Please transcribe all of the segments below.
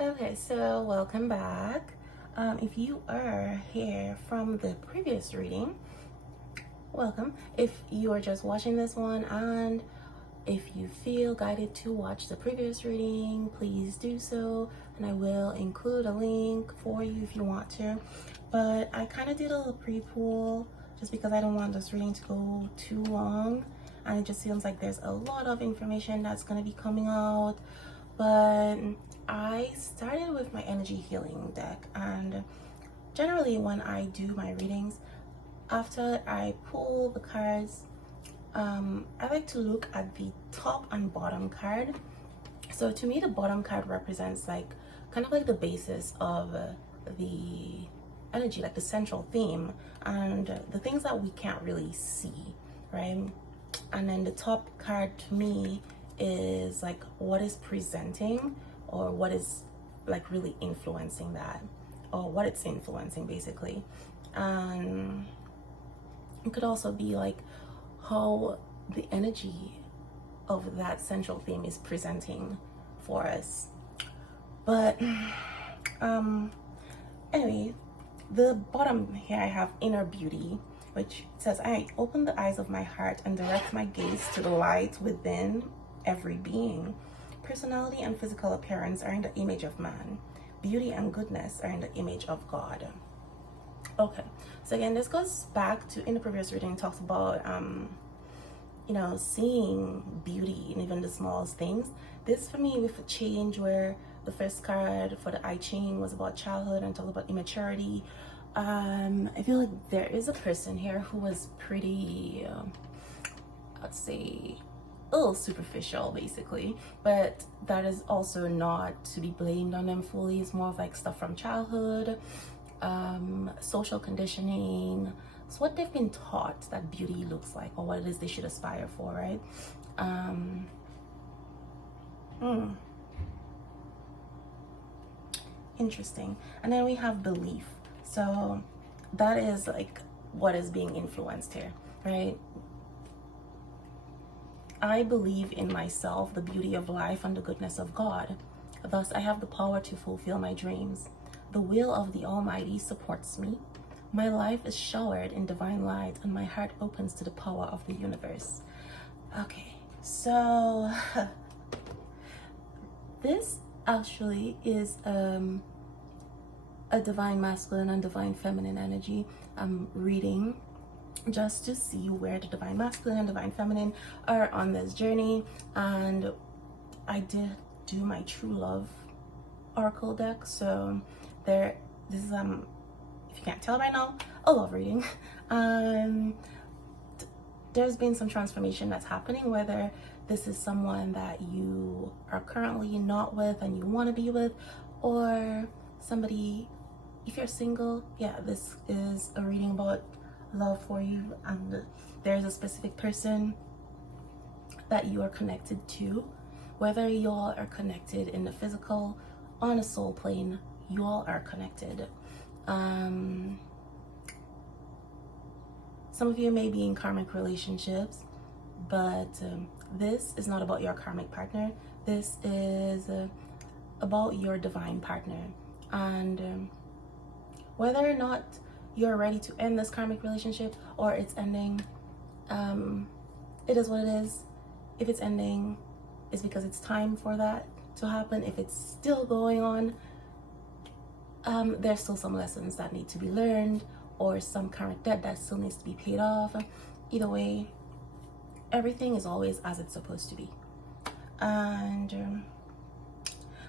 Okay, so welcome back. If you are here from the previous reading, welcome. If you are just watching this one and if you feel guided to watch the previous reading, please do so. And I will include a link for you if you want to. But I kind of did a little pre-pool just because I don't want this reading to go too long. And it just feels like there's a lot of information that's going to be coming out. But I started with my energy healing deck, and generally when I do my readings, after I pull the cards, I like to look at the top and bottom card. So to me, the bottom card represents like kind of like the basis of the energy, like the central theme and the things that we can't really see, right? And then the top card to me is like what is presenting or what is like really influencing that, or what it's influencing basically. And it could also be like how the energy of that central theme is presenting for us. But anyway, the bottom here I have inner beauty, which says, I open the eyes of my heart and direct my gaze to the light within every being. Personality and physical appearance are in the image of man. Beauty and goodness are in the image of God. Okay, so again, this goes back to, in the previous reading, talks about seeing beauty in even the smallest things. This for me with a change where the first card for the I Ching was about childhood and talked about immaturity. I feel like there is a person here who was pretty, I'd say, a little superficial basically, but that is also not to be blamed on them fully. It's more of like stuff from childhood, social conditioning. It's what they've been taught that beauty looks like, or what it is they should aspire for, right? Interesting. And then we have belief. So that is like what is being influenced here, right? I believe in myself, the beauty of life, and the goodness of God. Thus, I have the power to fulfill my dreams. The will of the Almighty supports me. My life is showered in divine light, and my heart opens to the power of the universe. Okay, so this actually is a divine masculine and divine feminine energy reading, just to see where the divine masculine and divine feminine are on this journey. And I did do my true love oracle deck, so this is if you can't tell right now, a love reading. There's been some transformation that's happening, whether this is someone that you are currently not with and you want to be with, or somebody, if you're single, yeah, this is a reading about love for you, and there's a specific person that you are connected to. Whether y'all are connected in the physical, on a soul plane, you all are connected. Some of you may be in karmic relationships, but this is not about your karmic partner. This is about your divine partner. And whether or not you're ready to end this karmic relationship or it's ending, it is what it is. If it's ending, it's because it's time for that to happen. If it's still going on, there's still some lessons that need to be learned, or some karmic debt that still needs to be paid off. Either way, everything is always as it's supposed to be. And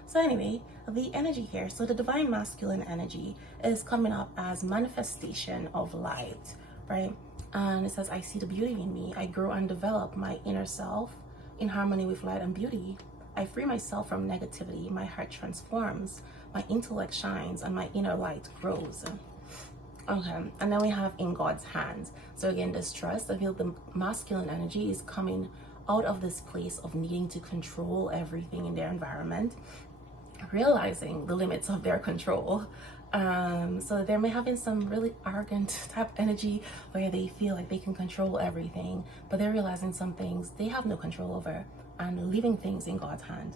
so anyway, the energy here, so the divine masculine energy is coming up as manifestation of light, right? And it says, I see the beauty in me. I grow and develop my inner self in harmony with light and beauty. I free myself from negativity. My heart transforms. My intellect shines and my inner light grows. Okay, and then we have in God's hands. So again, this trust, I feel the masculine energy is coming out of this place of needing to control everything in their environment, realizing the limits of their control. So they're having some really arrogant type energy where they feel like they can control everything, but they're realizing some things they have no control over and leaving things in God's hand,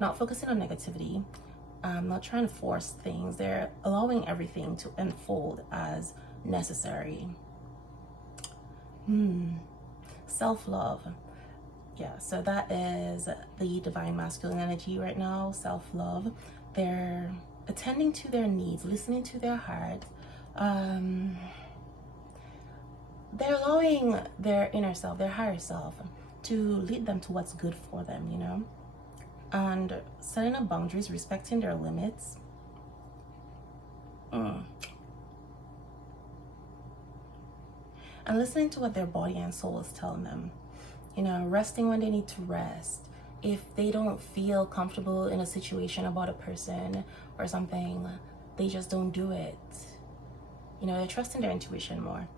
not focusing on negativity, not trying to force things. They're allowing everything to unfold as necessary. Self-love. Yeah, so that is the divine masculine energy right now. Self-love. They're attending to their needs, listening to their heart. They're allowing their inner self, their higher self, to lead them to what's good for them, you know, and setting up boundaries, respecting their limits. And listening to what their body and soul is telling them, you know, resting when they need to rest. If they don't feel comfortable in a situation about a person or something, they just don't do it. You know, they're trusting their intuition more.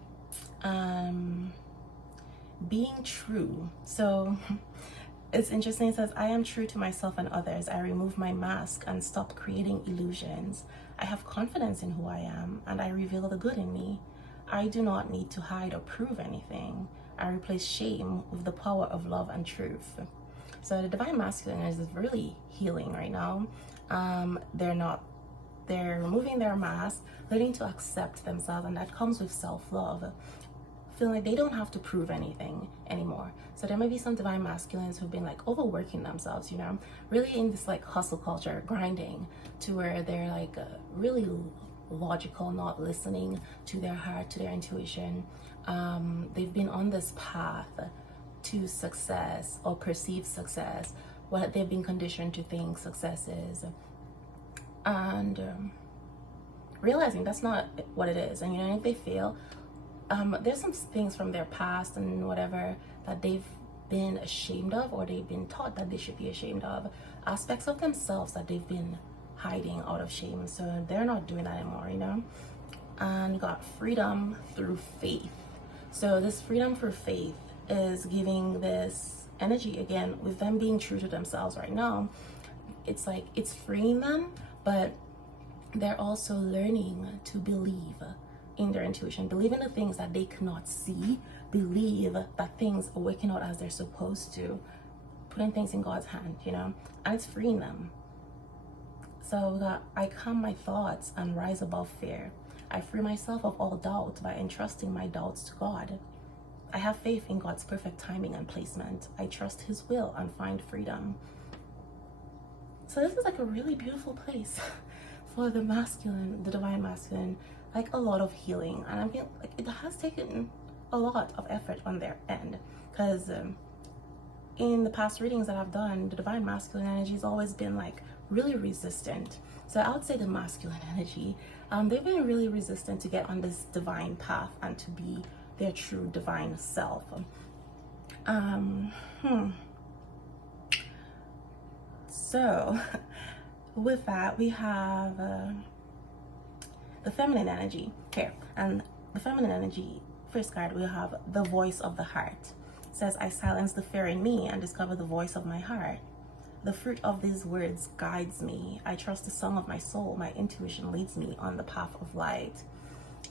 Being true. So it's interesting. It says, I am true to myself and others. I remove my mask and stop creating illusions. I have confidence in who I am, and I reveal the good in me. I do not need to hide or prove anything. I replace shame with the power of love and truth. So the divine masculine is really healing right now. They're removing their mask, learning to accept themselves, and that comes with self-love. Feeling like they don't have to prove anything anymore. So there may be some divine masculines who've been like overworking themselves, you know, really in this like hustle culture, grinding, to where they're like really logical, not listening to their heart, to their intuition. They've been on this path to success or perceived success, what they've been conditioned to think success is, and realizing that's not what it is. And you know, if they fail, there's some things from their past and whatever that they've been ashamed of, or they've been taught that they should be ashamed of, aspects of themselves that they've been hiding out of shame. So they're not doing that anymore, you know. And you got freedom through faith. So this freedom through faith is giving this energy again with them being true to themselves right now. It's like it's freeing them, but they're also learning to believe in their intuition, believe in the things that they cannot see, believe that things are working out as they're supposed to, putting things in God's hand, you know, and it's freeing them. So we got, I calm my thoughts and rise above fear. I free myself of all doubt by entrusting my doubts to God. I have faith in God's perfect timing and placement. I trust His will and find freedom. So this is like a really beautiful place for the masculine, the divine masculine, like a lot of healing. And I feel like it has taken a lot of effort on their end, because in the past readings that I've done, the divine masculine energy has always been like really resistant. So I would say the masculine energy, they've been really resistant to get on this divine path and to be their true divine self. So with that, we have the feminine energy here. And the feminine energy, first card, we have the voice of the heart. It says, I silence the fear in me and discover the voice of my heart. The fruit of these words guides me. I trust the song of my soul. My intuition leads me on the path of light.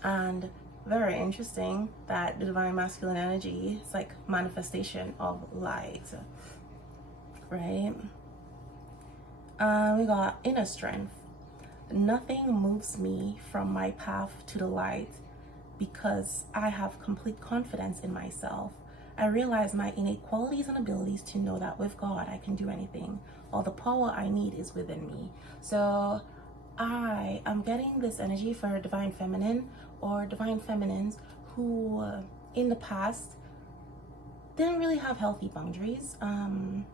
And very interesting that the divine masculine energy is like manifestation of light, right? We got inner strength. Nothing moves me from my path to the light because I have complete confidence in myself. I realize my innate qualities and abilities to know that with God, I can do anything. All the power I need is within me. So I am getting this energy for divine feminine or divine feminines who in the past didn't really have healthy boundaries, kind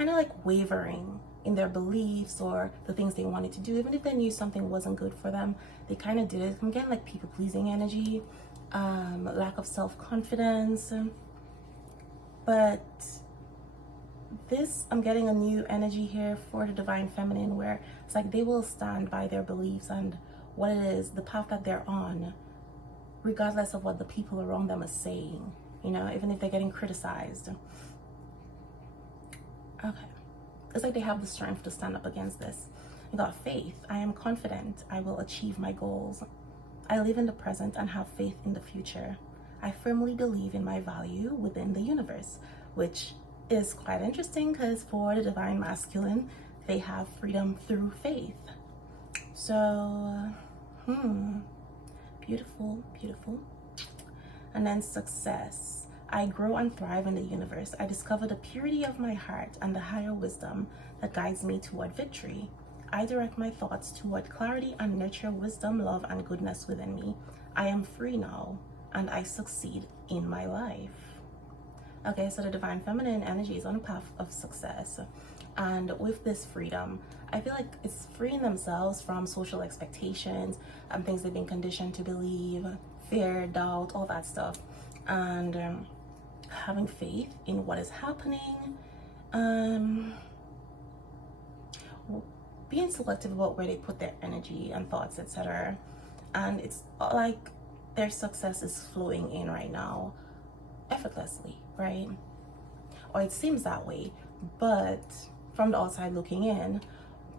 of like wavering in their beliefs or the things they wanted to do. Even if they knew something wasn't good for them, they kind of did it. I'm getting like people-pleasing energy, lack of self-confidence. But this, I'm getting a new energy here for the divine feminine, where it's like they will stand by their beliefs and what it is, the path that they're on, regardless of what the people around them are saying, you know, even if they're getting criticized. Okay. It's like they have the strength to stand up against this. You got faith. I am confident I will achieve my goals. I live in the present and have faith in the future. I firmly believe in my value within the universe, which is quite interesting because for the divine masculine, they have freedom through faith. So, beautiful, beautiful. And then success. I grow and thrive in the universe. I discover the purity of my heart and the higher wisdom that guides me toward victory. I direct my thoughts toward clarity and nurture wisdom, love, and goodness within me. I am free now, and I succeed in my life. Okay, so the divine feminine energy is on a path of success. And with this freedom, I feel like it's freeing themselves from social expectations and things they've been conditioned to believe, fear, doubt, all that stuff. And having faith in what is happening. Being selective about where they put their energy and thoughts, etc. And it's like their success is flowing in right now effortlessly, right? Or it seems that way, but from the outside looking in,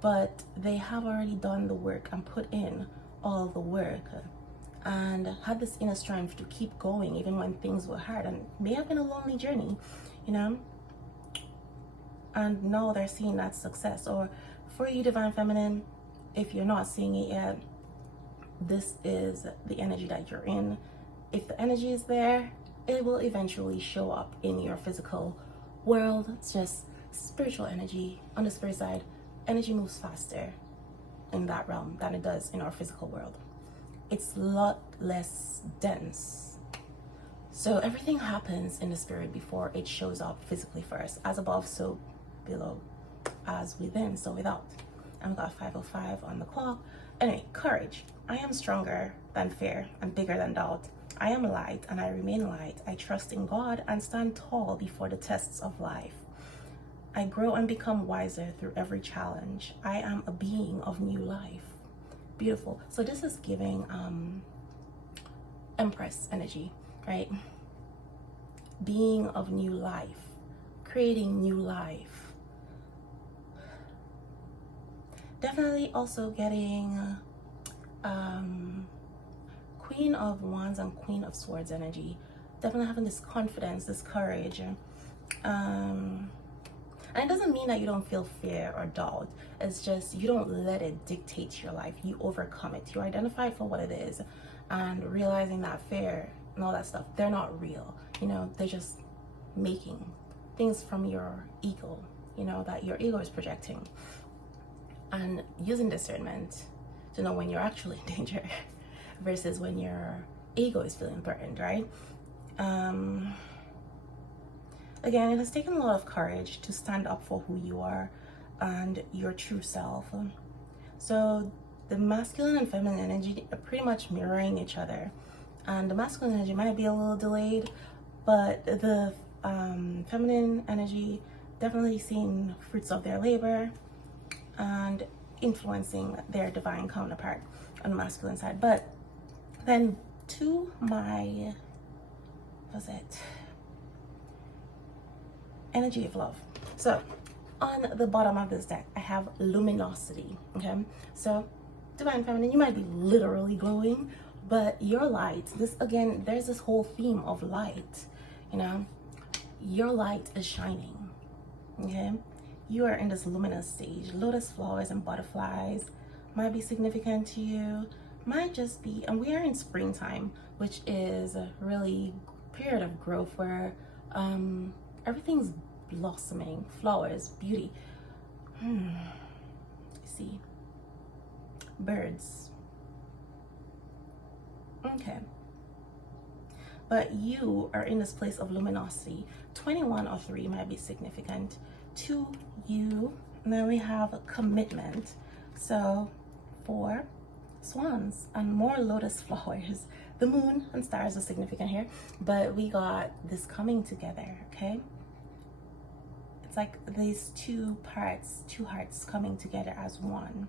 but they have already done the work and put in all the work and had this inner strength to keep going even when things were hard, and may have been a lonely journey, you know. And now they're seeing that success. Or for you, divine feminine, if you're not seeing it yet, this is the energy that you're in. If the energy is there, it will eventually show up in your physical world. It's just spiritual energy. On the spirit side, energy moves faster in that realm than it does in our physical world. It's a lot less dense. So everything happens in the spirit before it shows up physically first. As above, so below. As within, so without. And we got 5:05 on the clock. Anyway, courage. I am stronger than fear and bigger than doubt. I am light and I remain light. I trust in God and stand tall before the tests of life. I grow and become wiser through every challenge. I am a being of new life. Beautiful. So this is giving Empress energy, right? Being of new life, creating new life. Definitely also getting Queen of Wands and Queen of Swords energy. Definitely having this confidence, this courage. And it doesn't mean that you don't feel fear or doubt. It's just you don't let it dictate your life. You overcome it. You identify it for what it is, and realizing that fear and all that stuff, they're not real. You know, they're just making things from your ego, you know, that your ego is projecting. And using discernment to know when you're actually in danger versus when your ego is feeling threatened, right? Again, it has taken a lot of courage to stand up for who you are and your true self. So the masculine and feminine energy are pretty much mirroring each other. And the masculine energy might be a little delayed, but the feminine energy definitely seeing fruits of their labor and influencing their divine counterpart on the masculine side. But then to my, energy of love. So on the bottom of this deck, I have luminosity, okay? So divine feminine, you might be literally glowing, but your light, this again, there's this whole theme of light, you know? Your light is shining, okay? You are in this luminous stage. Lotus flowers and butterflies might be significant to you, might just be, and we are in springtime, which is a really period of growth where everything's blossoming, flowers, beauty. See, birds. Okay. But you are in this place of luminosity. 21 or 3 might be significant to you. And then we have commitment. So 4 swans and more lotus flowers. The moon and stars are significant here, but we got this coming together, okay? It's like these two parts, 2 hearts coming together as one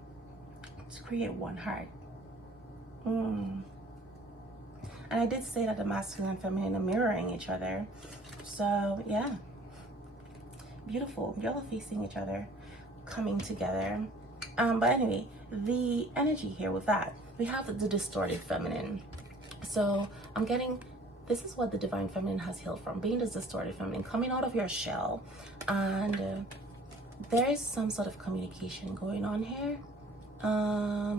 to create one heart. And I did say that the masculine and feminine are mirroring each other. So yeah, beautiful. You're all facing each other, coming together. But anyway, the energy here with that, we have the distorted feminine. So I'm getting this is what the divine feminine has healed from, being this distorted feminine, coming out of your shell. And there is some sort of communication going on here. I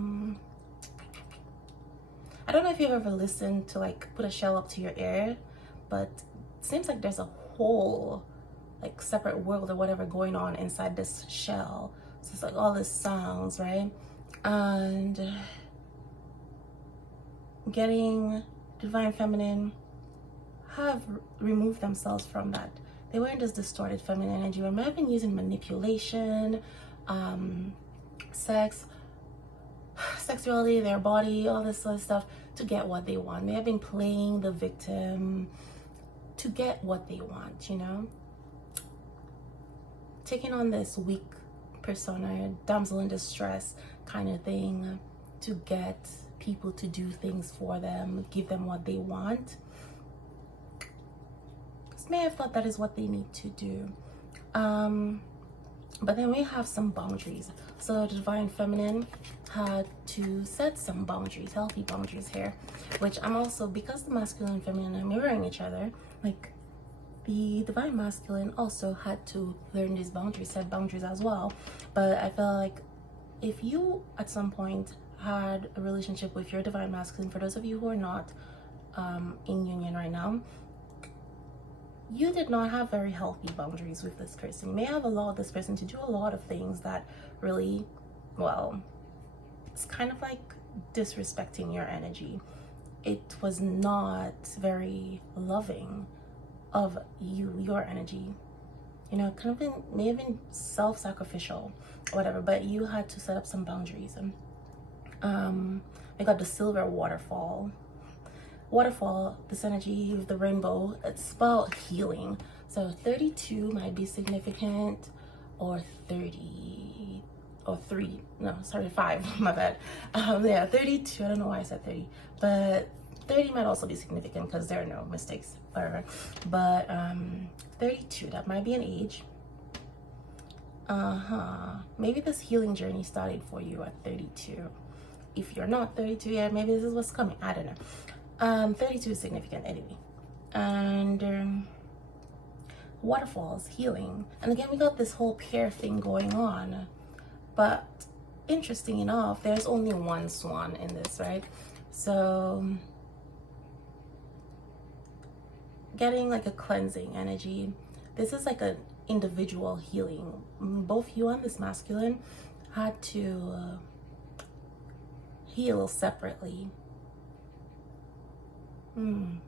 don't know if you've ever listened to like put a shell up to your ear, but it seems like there's a whole like separate world or whatever going on inside this shell. So it's like all these sounds, right? And getting divine feminine have removed themselves from that. They were in this distorted feminine energy. They might have been using manipulation, sexuality, their body, all this sort of stuff to get what they want. They have been playing the victim to get what they want, you know? Taking on this weak persona, damsel in distress kind of thing to get people to do things for them, give them what they want. May have thought that is what they need to do. But then we have some boundaries. So the divine feminine had to set some boundaries, healthy boundaries here, which I'm also, because the masculine and feminine are mirroring each other, like the divine masculine also had to learn these boundaries, set boundaries as well. But I feel like if you at some point had a relationship with your divine masculine, for those of you who are not in union right now, you did not have very healthy boundaries with this person. You may have allowed this person to do a lot of things that really, well, it's kind of like disrespecting your energy. It was not very loving of you, your energy. You know, kind of may have been self-sacrificial or whatever, but you had to set up some boundaries. We got the silver waterfall, this energy of the rainbow. It's about healing. So 32 might be significant, or 30 or 3, no, sorry, 5, my bad. Yeah, 32, I don't know why I said 30, but 30 might also be significant because there are no mistakes, whatever. But 32, that might be an age. Maybe this healing journey started for you at 32. If you're not 32 yet, maybe this is what's coming, I don't know. 32 is significant anyway. And waterfalls, healing. And again, we got this whole pair thing going on. But interesting enough, there's only one swan in this, right? So getting like a cleansing energy. This is like an individual healing. Both you and this masculine had to heal separately. And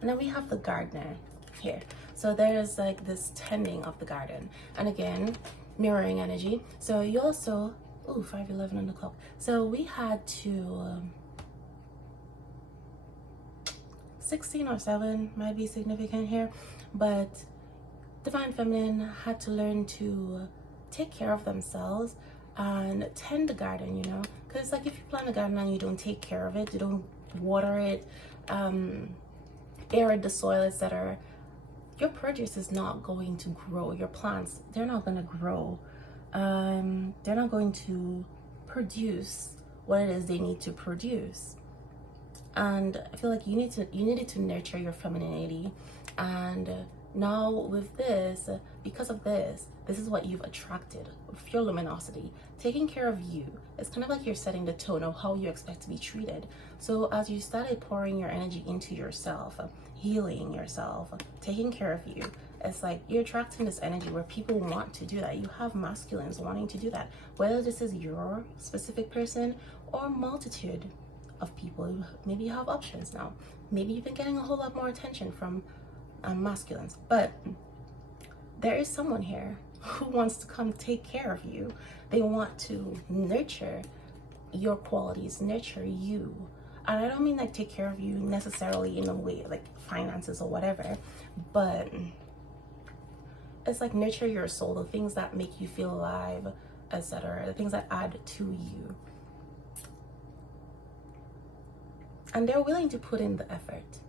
then we have the gardener here. So there's like this tending of the garden, and again, mirroring energy. So you also, 5:11 on the clock. So we had to 16 or 7 might be significant here, but divine feminine had to learn to take care of themselves and tend the garden, you know, because like if you plant a garden and you don't take care of it, you don't water it, aerate the soil, etc., your produce is not going to grow. Your plants, they're not going to grow. They're not going to produce what it is they need to produce. And I feel like you needed to nurture your femininity. And now with this, because of this is what you've attracted with your luminosity. Taking care of you, it's kind of like you're setting the tone of how you expect to be treated. So as you started pouring your energy into yourself, healing yourself, taking care of you, it's like you're attracting this energy where people want to do that. You have masculines wanting to do that, whether this is your specific person or a multitude of people. Maybe you have options now. Maybe you've been getting a whole lot more attention from masculines, but there is someone here who wants to come take care of you. They want to nurture your qualities, nurture you. And I don't mean like take care of you necessarily in a way like finances or whatever, but it's like nurture your soul, the things that make you feel alive, etc., the things that add to you. And they're willing to put in the effort.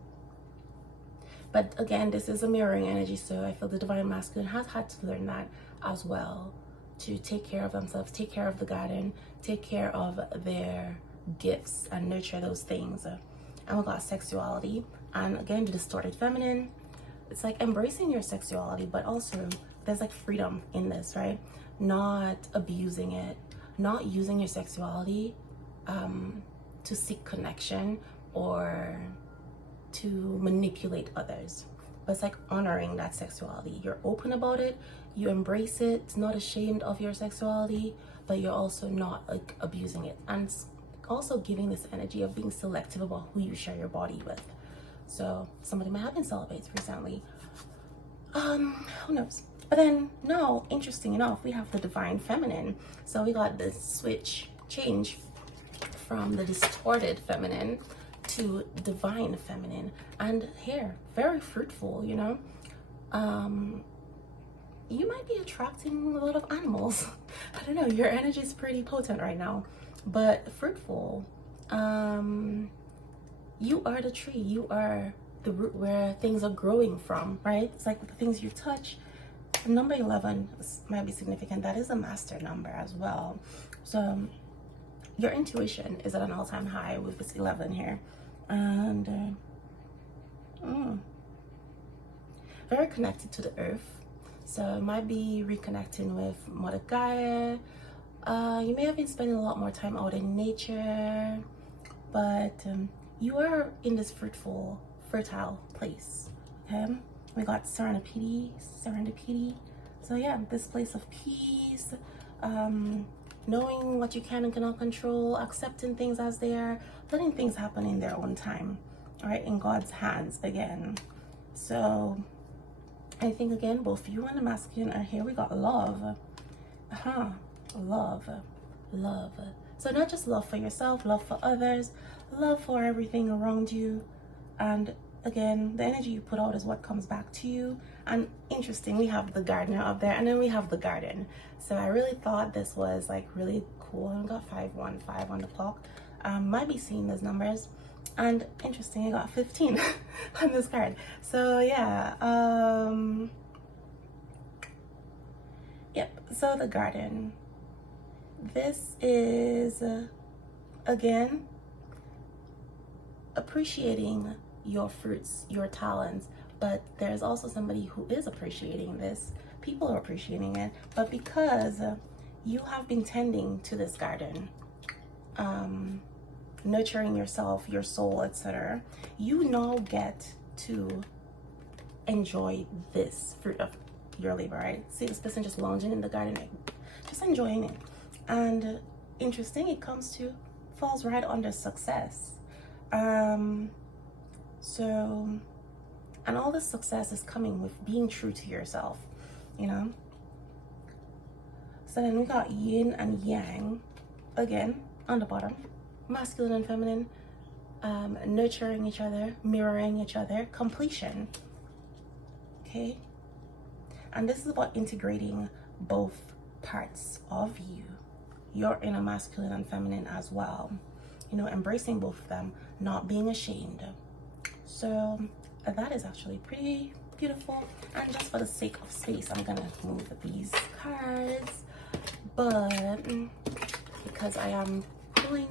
But again, this is a mirroring energy, so I feel the divine masculine has had to learn that as well, to take care of themselves, take care of the garden, take care of their gifts and nurture those things. And we got sexuality, and again the distorted feminine. It's like embracing your sexuality, but also there's like freedom in this, right? Not abusing it, not using your sexuality to seek connection or to manipulate others. But it's like honoring that sexuality. You're open about it, you embrace it, not ashamed of your sexuality, but you're also not like abusing it. And also giving this energy of being selective about who you share your body with. So somebody might have been celibate recently. Who knows? But then no, interesting enough, we have the divine feminine. So we got this change from the distorted feminine to divine feminine. And here, very fruitful, you know. You might be attracting a lot of animals. I don't know, your energy is pretty potent right now, but fruitful. You are the tree, you are the root where things are growing from, right? It's like the things you touch. Number 11 might be significant. That is a master number as well. So your intuition is at an all-time high with this 11 here. And very connected to the earth. So it might be reconnecting with Mother Gaia. You may have been spending a lot more time out in nature, but you are in this fertile place. Okay, we got serendipity. So yeah, this place of peace, knowing what you can and cannot control, accepting things as they are, letting things happen in their own time, all right, in God's hands again. So I think again, both you and the masculine are here. We got love. Love. So not just love for yourself, love for others, love for everything around you. And again, the energy you put out is what comes back to you. And interesting, we have the gardener up there, and then we have the garden. So I really thought this was like really cool. I got 515 on the clock. Might be seeing those numbers. And interesting, I got 15 on this card. So yeah, yep. So the garden. This is again appreciating your fruits, your talents, but there's also somebody who is appreciating this. People are appreciating it, but because you have been tending to this garden, nurturing yourself, your soul, etc., you now get to enjoy this fruit of your labor, right? See this person just lounging in the garden, just enjoying it. And interesting, it falls right under success. So, and all this success is coming with being true to yourself, you know? So then we got yin and yang, again, on the bottom. Masculine and feminine, nurturing each other, mirroring each other, completion, okay? And this is about integrating both parts of you, your inner masculine and feminine as well. You know, embracing both of them, not being ashamed. So that is actually pretty beautiful. And just for the sake of space, I'm gonna move these cards, but because I am pulling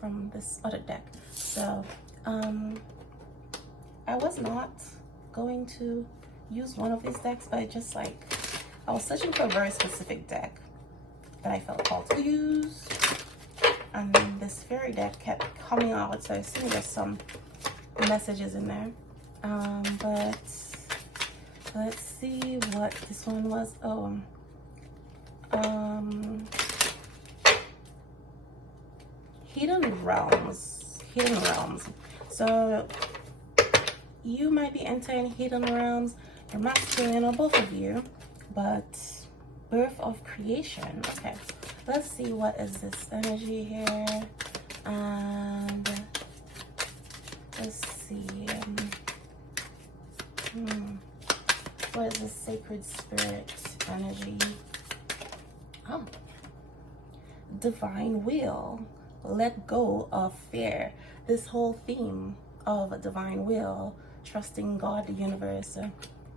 from this other deck, so I was not going to use one of these decks, but just like I was searching for a very specific deck that I felt called to use, and this fairy deck kept coming out, so I assume there's some messages in there, but let's see what this one was. Hidden realms. So you might be entering hidden realms, you're masculine, or both of you, but birth of creation. Okay, let's see what is this energy here, and let's see, what is the sacred spirit energy? Oh, divine will. Let go of fear. This whole theme of divine will, trusting God, the universe,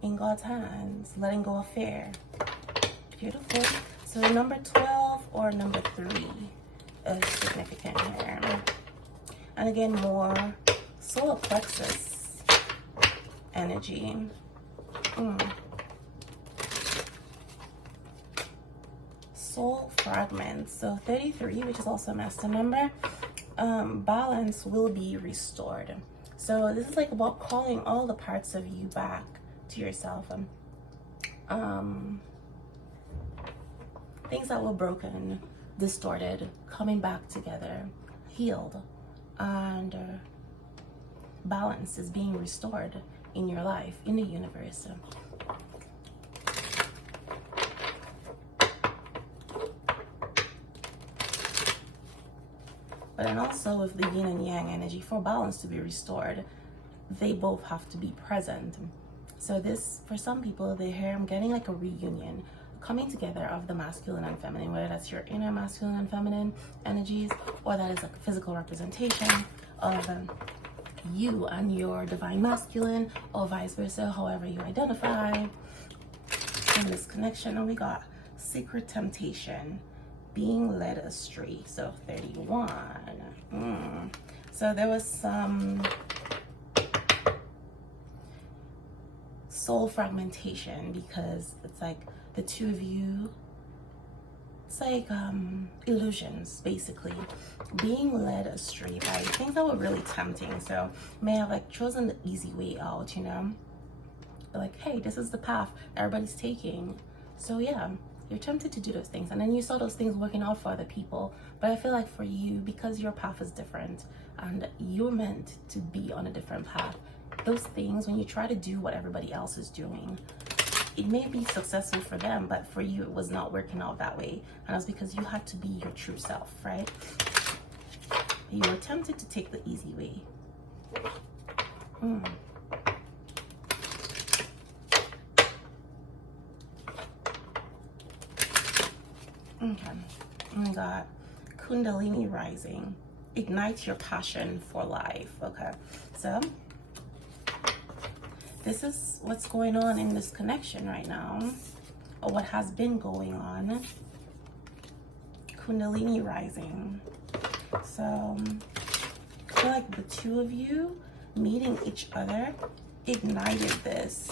in God's hands, letting go of fear. Beautiful. So number 12 or number 3. is significant here. And again, more solar plexus energy. Soul fragments. So 33, which is also a master number. Balance will be restored. So this is like about calling all the parts of you back to yourself. Things that were broken, distorted, coming back together, healed, and balance is being restored in your life, in the universe. But then also with the yin and yang energy, for balance to be restored, they both have to be present. So this, for some people, I'm getting like a reunion, coming together of the masculine and feminine, whether that's your inner masculine and feminine energies, or that is like a physical representation of you and your divine masculine, or vice versa, however you identify in this connection. And we got secret temptation, being led astray. So 31. So there was some soul fragmentation, because it's like the two of you, it's like illusions, basically, being led astray by things that were really tempting. So may have like chosen the easy way out, you know, like, hey, this is the path everybody's taking, so yeah, you're tempted to do those things, and then you saw those things working out for other people. But I feel like for you, because your path is different and you're meant to be on a different path, those things, when you try to do what everybody else is doing, it may be successful for them, but for you it was not working out that way. And that's because you had to be your true self, right? You were tempted to take the easy way. Okay, we got Kundalini rising, ignite your passion for life. Okay, so this is what's going on in this connection right now, or what has been going on. Kundalini rising. So I feel like the two of you meeting each other ignited this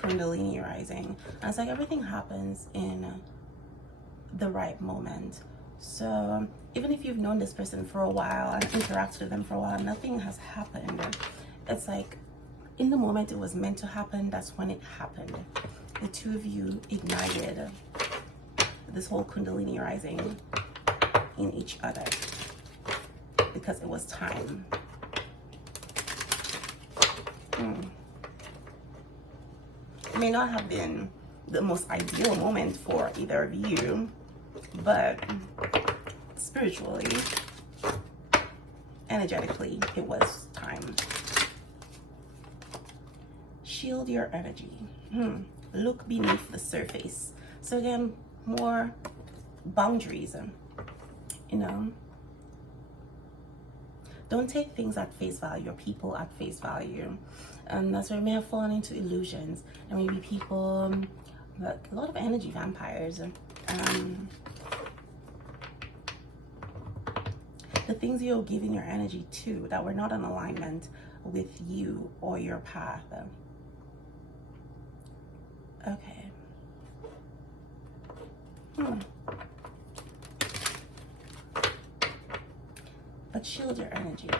Kundalini rising. And it's like everything happens in the right moment. So even if you've known this person for a while and interacted with them for a while, nothing has happened. It's like in the moment it was meant to happen, that's when it happened. The two of you ignited this whole Kundalini rising in each other because it was time. It may not have been the most ideal moment for either of you, but spiritually, energetically, it was time. Shield your energy. Look beneath the surface. So again, more boundaries, you know. Don't take things at face value, or people at face value. And that's where you may have fallen into illusions. And maybe people, like a lot of energy vampires. The things you're giving your energy to that were not in alignment with you or your path. Okay. But shield your energy.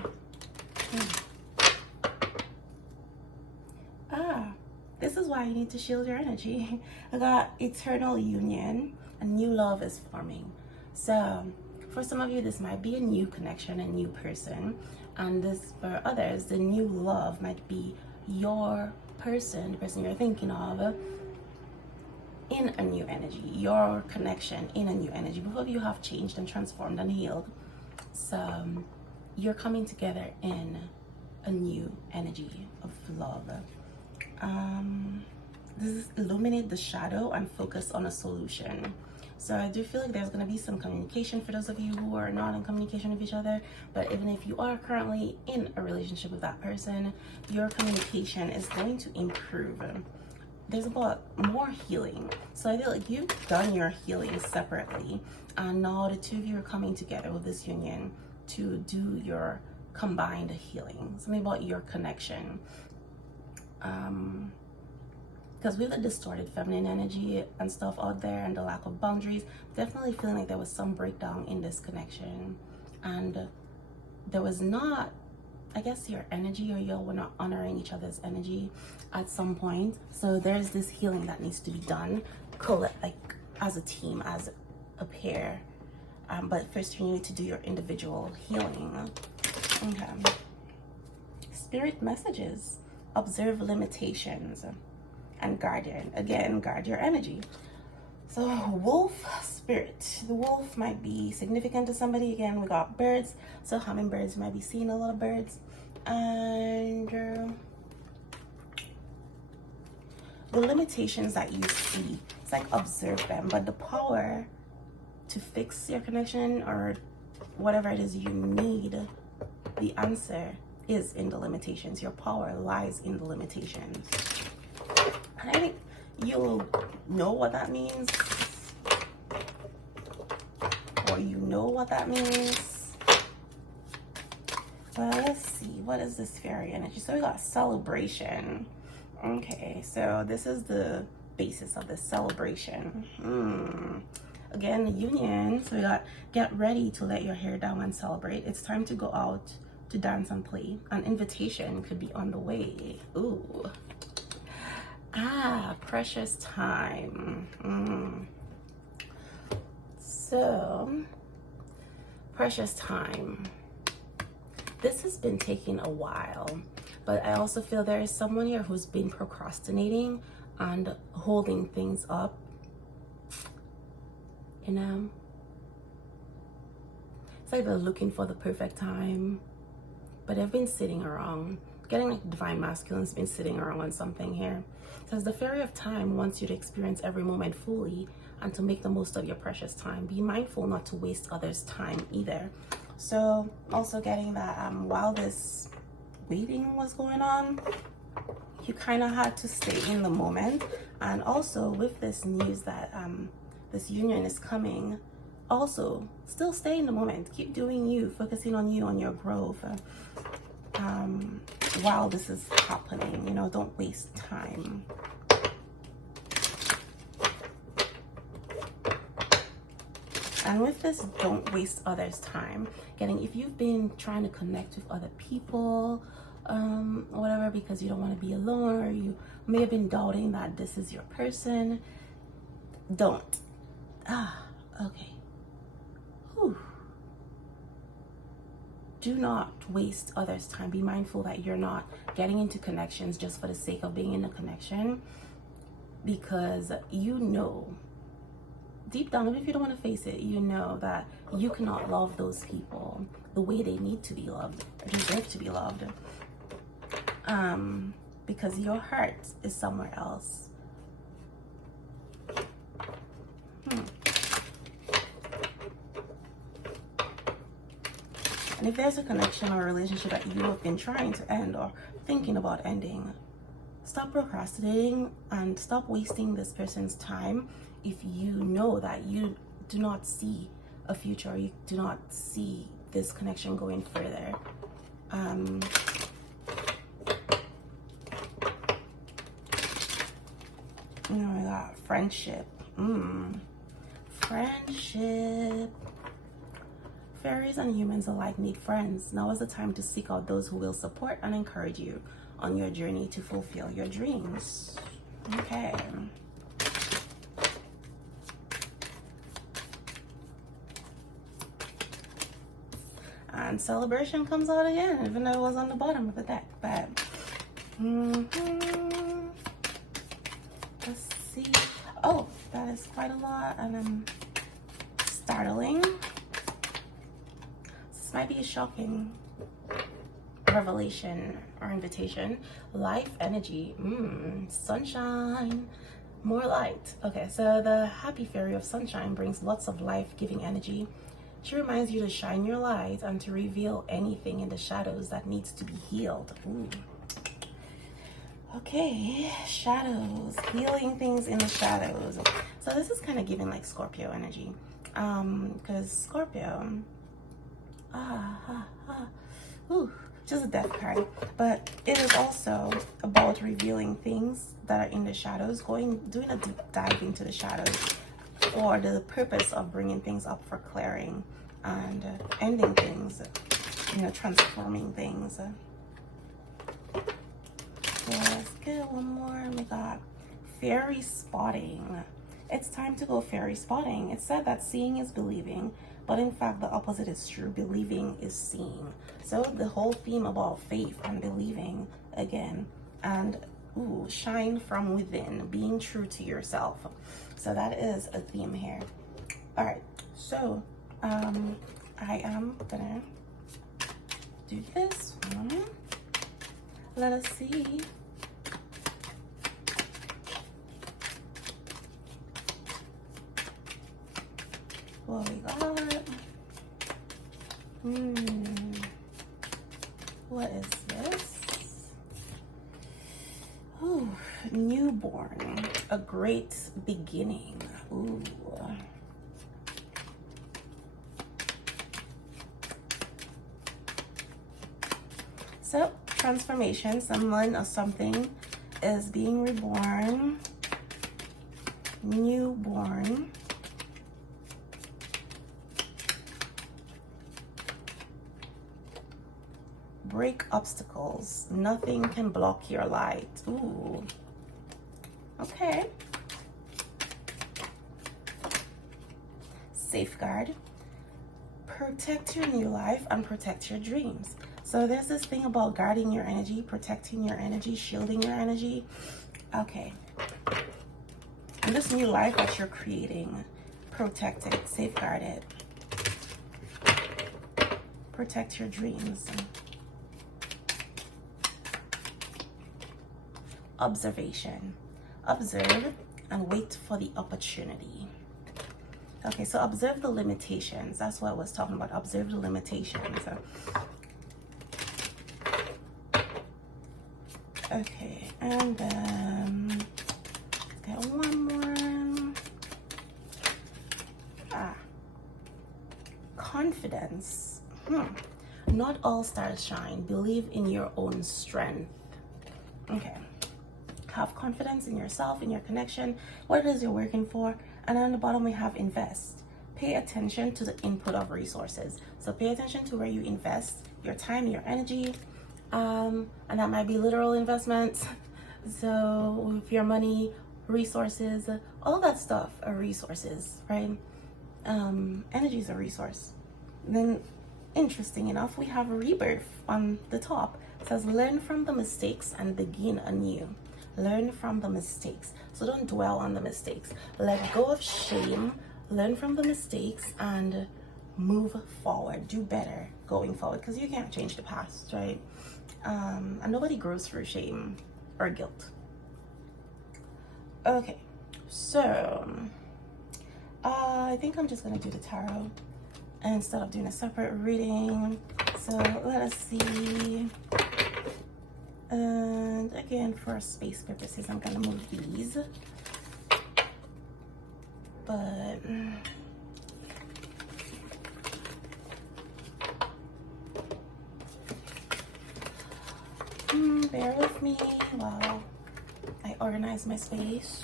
This is why you need to shield your energy. I got eternal union, a new love is forming. So for some of you, this might be a new connection, a new person. And this, for others, the new love might be your person, the person you're thinking of, in a new energy, your connection in a new energy. Both of you have changed and transformed and healed. So you're coming together in a new energy of love. This is illuminate the shadow and focus on a solution. So I do feel like there's going to be some communication for those of you who are not in communication with each other. But even if you are currently in a relationship with that person, your communication is going to improve. there's about more healing. So I feel like you've done your healing separately, and now the two of you are coming together with this union to do your combined healing. Something about your connection. Because with the distorted feminine energy and stuff out there and the lack of boundaries, definitely feeling like there was some breakdown in this connection. And there was not, I guess, your energy, or y'all were not honoring each other's energy at some point. So there's this healing that needs to be done, like as a team, as a pair. But first you need to do your individual healing. Okay. Spirit messages. Observe limitations. And guardian. Again, guard your energy. So wolf spirit. The wolf might be significant to somebody. Again, we got birds. So hummingbirds, might be seeing a lot of birds. And the limitations that you see, it's like observe them. But the power to fix your connection or whatever it is you need, the answer is in the limitations. Your power lies in the limitations. And I think you'll know what that means, or you know what that means. But let's see, what is this fairy energy? So we got celebration. Okay, so this is the basis of the celebration. Again, the union. So we got get ready to let your hair down and celebrate. It's time to go out to dance and play. An invitation could be on the way. Ooh. Precious time. So, precious time. This has been taking a while, but I also feel there is someone here who's been procrastinating and holding things up. You know? It's like they're looking for the perfect time, but they've been sitting around. Getting like divine masculine's been sitting around on something here. It says the fairy of time wants you to experience every moment fully and to make the most of your precious time. Be mindful not to waste others' time either. So also getting that while this waiting was going on, you kind of had to stay in the moment. And also with this news that this union is coming, also still stay in the moment. Keep doing you, focusing on you, on your growth. While this is happening, you know, don't waste time. And with this, don't waste others' time. If you've been trying to connect with other people, or whatever, because you don't want to be alone, or you may have been doubting that this is your person, don't. Okay. Whew. Do not waste others' time. Be mindful that you're not getting into connections just for the sake of being in a connection, because you know, deep down, even if you don't want to face it, you know that you cannot love those people the way they need to be loved, deserve to be loved, because your heart is somewhere else. And if there's a connection or a relationship that you have been trying to end or thinking about ending, stop procrastinating and stop wasting this person's time if you know that you do not see a future, or you do not see this connection going further. You know, we got friendship. Friendship. Fairies and humans alike need friends. Now is the time to seek out those who will support and encourage you on your journey to fulfill your dreams. Okay. And celebration comes out again, even though it was on the bottom of the deck. But let's see. Oh, that is quite a lot, and startling. This might be a shocking revelation or invitation. Life energy. Sunshine. More light. Okay, so the happy fairy of sunshine brings lots of life-giving energy. She reminds you to shine your light and to reveal anything in the shadows that needs to be healed. Okay, shadows, healing things in the shadows. So this is kind of giving like Scorpio energy, because Scorpio, ooh, just a death card, but it is also about revealing things that are in the shadows, doing a deep dive into the shadows, or the purpose of bringing things up for clearing and ending things, you know, transforming things. Let's get one more. We got fairy spotting. It's time to go fairy spotting. It said that seeing is believing, but in fact the opposite is true. Believing is seeing. So the whole theme about faith and believing again, and ooh, shine from within, being true to yourself. So that is a theme here. All right, so I am gonna do this one. Let us see. What we got? What is this? Ooh, newborn, a great beginning. Ooh. So, transformation, someone or something is being reborn, newborn. Break obstacles. Nothing can block your light. Ooh. Okay. Safeguard. Protect your new life and protect your dreams. So there's this thing about guarding your energy, protecting your energy, shielding your energy. Okay. And this new life that you're creating, protect it, safeguard it. Protect your dreams. Observation. Observe and wait for the opportunity. Okay, so observe the limitations. That's what I was talking about. Observe the limitations. Okay, and then get one more. Confidence. Not all stars shine. Believe in your own strength. Okay. Have confidence in yourself, in your connection, what it is you're working for. And on the bottom we have invest. Pay attention to the input of resources. So pay attention to where you invest your time, your energy, and that might be literal investments. So with your money, resources, all that stuff are resources, right? Energy is a resource. Then, interesting enough, we have a rebirth on the top. It says learn from the mistakes and begin anew. Learn from the mistakes. So don't dwell on the mistakes. Let go of shame. Learn from the mistakes and move forward. Do better going forward, because you can't change the past, right? And nobody grows through shame or guilt. Okay, so I think I'm just gonna do the tarot instead of doing a separate reading. So let us see. And again, for space purposes, I'm gonna move these. But bear with me while I organize my space.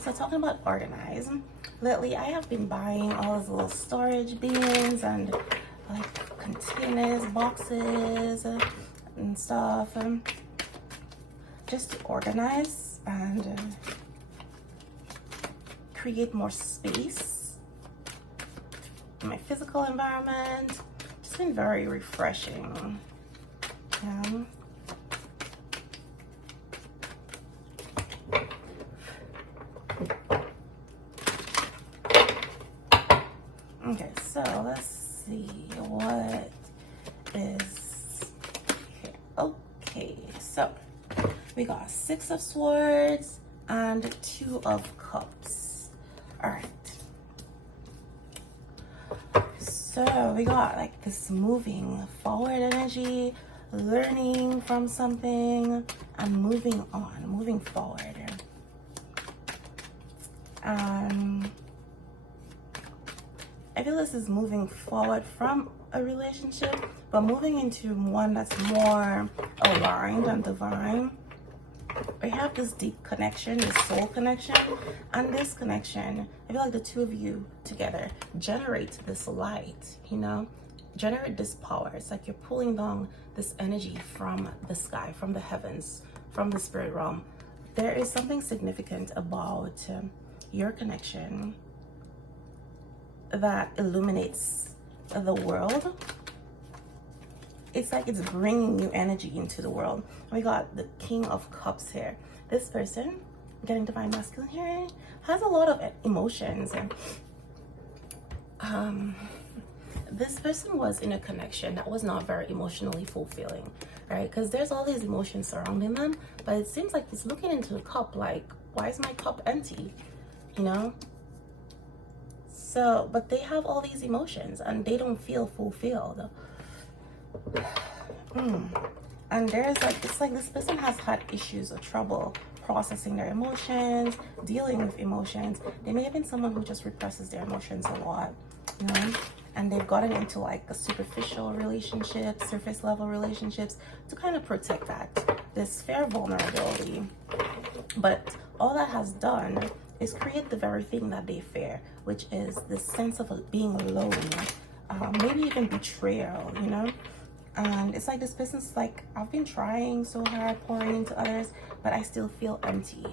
So talking about organize, lately I have been buying all those little storage bins and like containers, boxes and stuff, just to organize and create more space in my physical environment. It's been very refreshing. Yeah. Okay, so let's see what is here. Okay, so we got 6 of Swords and 2 of Cups. All right, So we got like this moving forward energy, learning from something and moving on, moving forward. I feel this is moving forward from a relationship, but moving into one that's more aligned and divine. We have this deep connection, this soul connection, and this connection, I feel like the two of you together generate this light, you know, generate this power. It's like you're pulling down this energy from the sky, from the heavens, from the spirit realm. There is something significant about your connection that illuminates the world. It's like it's bringing new energy into the world. We got the King of Cups here. This person, getting divine masculine here, has a lot of emotions. This person was in a connection that was not very emotionally fulfilling, right? Because there's all these emotions surrounding them, but it seems like it's looking into the cup like, why is my cup empty? You know? So, but they have all these emotions and they don't feel fulfilled. And there's like, it's like this person has had issues or trouble processing their emotions, dealing with emotions. They may have been someone who just represses their emotions a lot, you know, and they've gotten into like a superficial relationship, surface level relationships to kind of protect this fair vulnerability. But all that has done is create the very thing that they fear, which is this sense of being alone, maybe even betrayal, you know. And it's like this person's like, I've been trying so hard, pouring into others, but I still feel empty.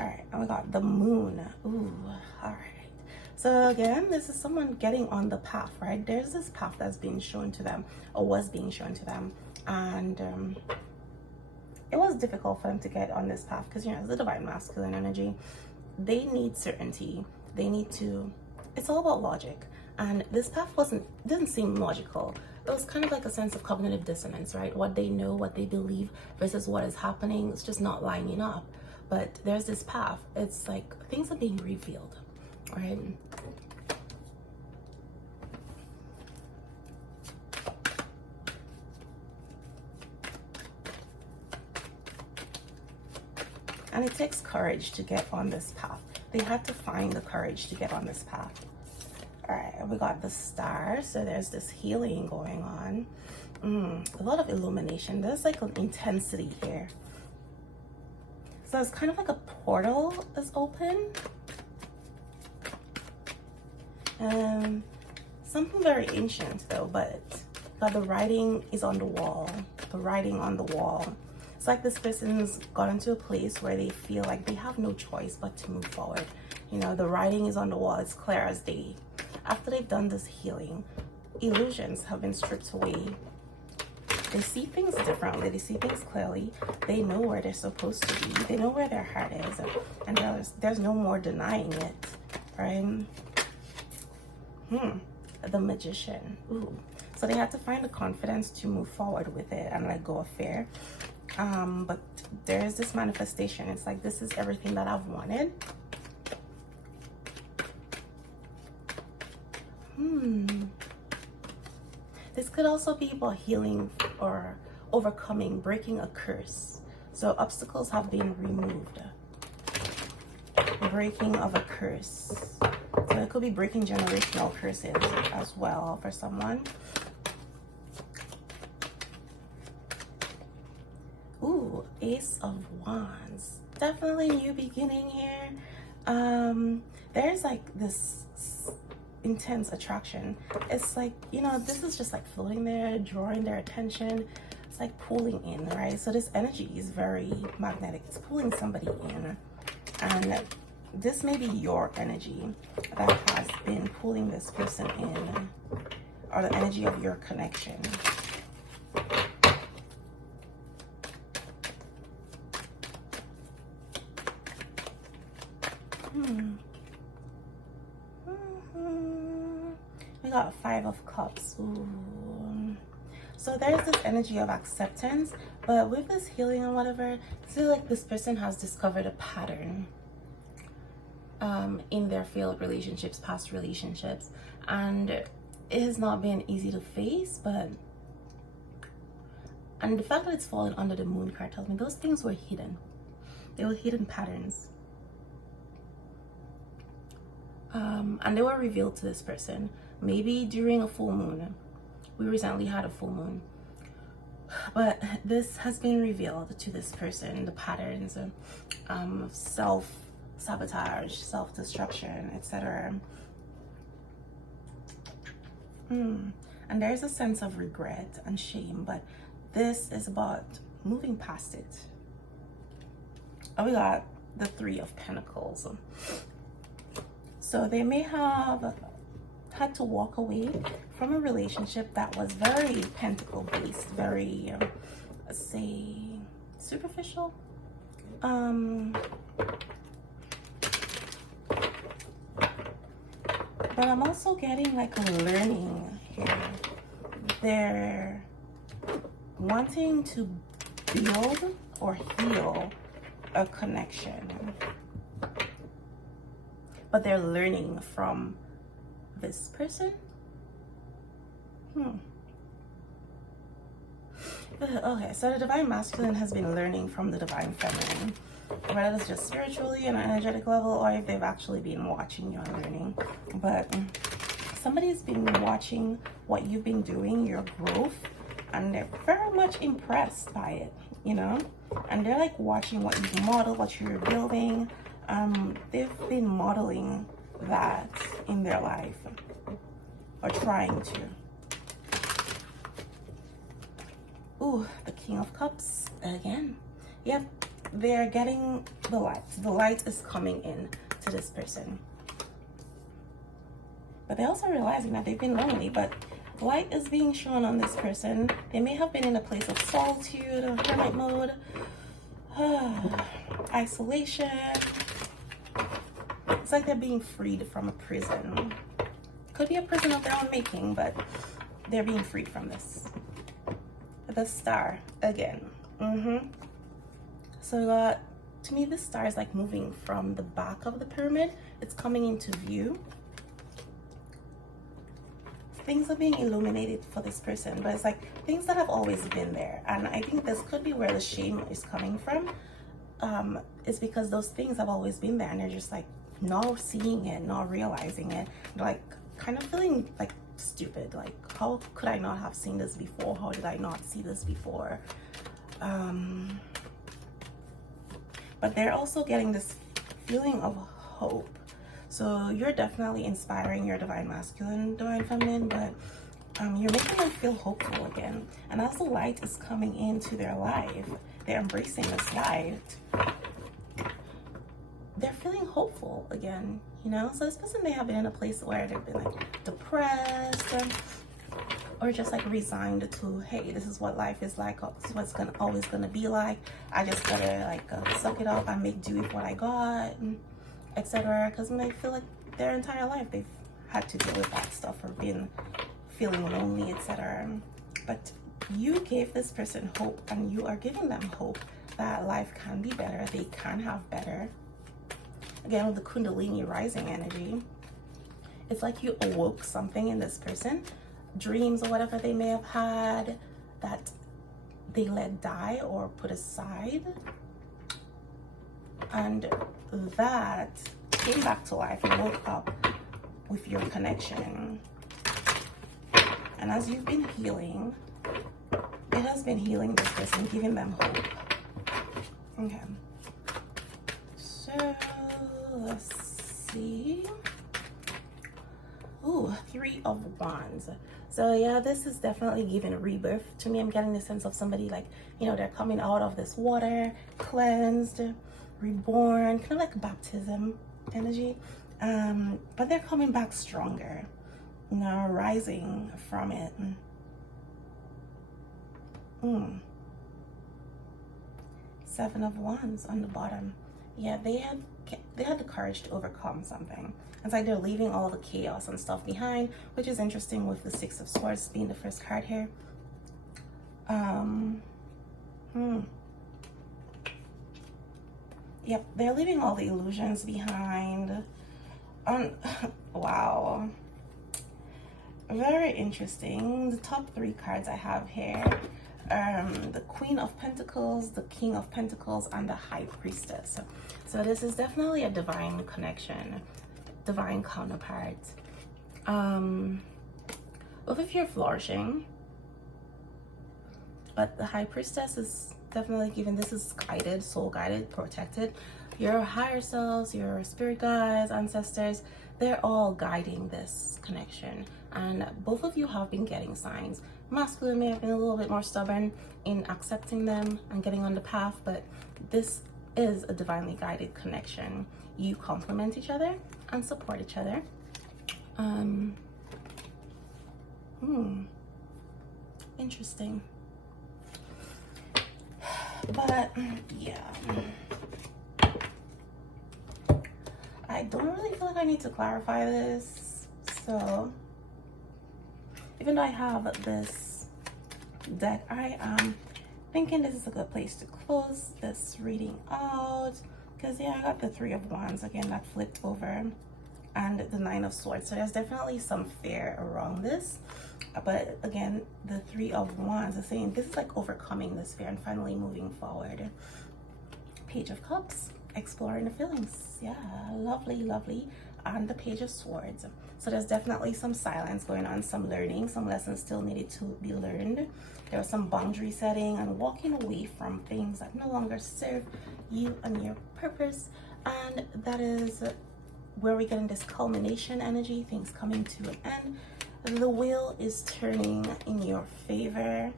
All right, and we got the moon. Ooh, all right. So again, this is someone getting on the path, right? There's this path that's being shown to them, or was being shown to them. And it was difficult for them to get on this path because, you know, it's the divine masculine energy. They need certainty. They need to, it's all about logic. And this path didn't seem logical. It was kind of like a sense of cognitive dissonance, right? What they know, what they believe versus what is happening. It's just not lining up. But there's this path. It's like things are being revealed, right? And it takes courage to get on this path. They had to find the courage to get on this path. All right, we got the star. So there's this healing going on. A lot of illumination. There's like an intensity here. So it's kind of like a portal is open. Something very ancient though, but the writing is on the wall. The writing on the wall. It's like this person's got into a place where they feel like they have no choice but to move forward. You know, the writing is on the wall. It's clear as day. After they've done this healing, illusions have been stripped away. They see things differently. They see things clearly. They know where they're supposed to be. They know where their heart is. And there's no more denying it, right? The Magician. Ooh. So they had to find the confidence to move forward with it and let go of fear. But there's this manifestation. It's like, this is everything that I've wanted. This could also be about healing or overcoming, breaking a curse. So obstacles have been removed. Breaking of a curse. So it could be breaking generational curses as well for someone. Ooh, Ace of Wands. Definitely new beginning here. There's like this intense attraction. It's like, you know, this is just like floating there, drawing their attention. It's like pulling in, right? So this energy is very magnetic. It's pulling somebody in. And this may be your energy that has been pulling this person in, or the energy of your connection. We got Five of Cups. Ooh. So there's this energy of acceptance, but with this healing and whatever, I feel like this person has discovered a pattern. in their failed relationships, past relationships, and it has not been easy to face. But and the fact that it's fallen under the moon card tells me those things were hidden. They were hidden patterns, and they were revealed to this person maybe during a full moon. We recently had a full moon, but this has been revealed to this person, the patterns of self-sabotage, self-destruction, etc. And there's a sense of regret and shame, but this is about moving past it. Oh, we got the Three of Pentacles. So they may have had to walk away from a relationship that was very pentacle based, very say superficial. But I'm also getting like a learning here. They're wanting to build or heal a connection, but they're learning from this person. Okay, so the divine masculine has been learning from the divine feminine, whether it's just spiritually on an energetic level or if they've actually been watching you and learning. But somebody's been watching what you've been doing, your growth, and they're very much impressed by it, you know? And they're like watching what you model, what you're building. They've been modeling that in their life, or trying to. Ooh, the King of Cups again. Yep, they're getting the light. The light is coming in to this person. But they're also realizing that they've been lonely, but light is being shown on this person. They may have been in a place of solitude, or hermit mode, isolation. It's like they're being freed from a prison. Could be a prison of their own making, but they're being freed from this. The Star again. So to me, this star is like moving from the back of the pyramid. It's coming into view. Things are being illuminated for this person, but it's like things that have always been there. And I think this could be where the shame is coming from. It's because those things have always been there, and they're just like not seeing it, not realizing it, like kind of feeling like stupid, like how could I not have seen this before? How did I not see this before? But they're also getting this feeling of hope. So you're definitely inspiring your divine masculine, divine feminine, but you're making them feel hopeful again. And as the light is coming into their life, they're embracing this light. They're feeling hopeful again, you know? So this person may have been in a place where they've been like depressed, or just like resigned to, hey, this is what life is like, this is what's always gonna be like. I just gotta like suck it up and make do with what I got, etc. Because they feel like their entire life they've had to deal with that stuff, or been feeling lonely, etc. But you gave this person hope, and you are giving them hope that life can be better, they can have better. Again, with the Kundalini rising energy, it's like you awoke something in this person, dreams or whatever they may have had that they let die or put aside, and that came back to life and woke up with your connection. And as you've been healing, it has been healing this person, giving them hope. Okay, so let's see. Ooh, Three of Wands. So yeah, this is definitely giving a rebirth to me. I'm getting the sense of somebody like, you know, they're coming out of this water, cleansed, reborn, kind of like baptism energy. But they're coming back stronger, you know, rising from it. Seven of Wands on the bottom. Yeah, they had the courage to overcome something. It's like they're leaving all the chaos and stuff behind, which is interesting with the Six of Swords being the first card here. Yep, they're leaving all the illusions behind. Wow. Very interesting. The top 3 cards I have here, the Queen of Pentacles, the King of Pentacles, and the High Priestess. So this is definitely a divine connection, divine counterpart. Both of you are flourishing, but the High Priestess is definitely given, this is guided, soul guided, protected. Your higher selves, your spirit guides, ancestors, they're all guiding this connection. And both of you have been getting signs. Masculine may have been a little bit more stubborn in accepting them and getting on the path, but this is a divinely guided connection. You complement each other and support each other. Interesting. But yeah, I don't really feel like I need to clarify this. So even though I have this deck, I am thinking this is a good place to close this reading out, because yeah, I got the 3 of Wands again that flipped over, and the 9 of Swords. So there's definitely some fear around this. But again, the 3 of Wands is saying this is like overcoming this fear and finally moving forward. Page of Cups, exploring the feelings. Yeah, lovely, lovely. And the Page of Swords. So there's definitely some silence going on, some learning, some lessons still needed to be learned. There was some boundary setting and walking away from things that no longer serve you and your purpose. And that is where we're getting this culmination energy, things coming to an end. The wheel is turning in your favor.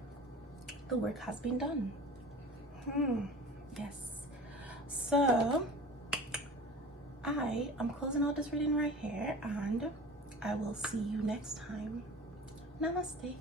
The work has been done. Yes. So I am closing out this reading right here, and I will see you next time. Namaste.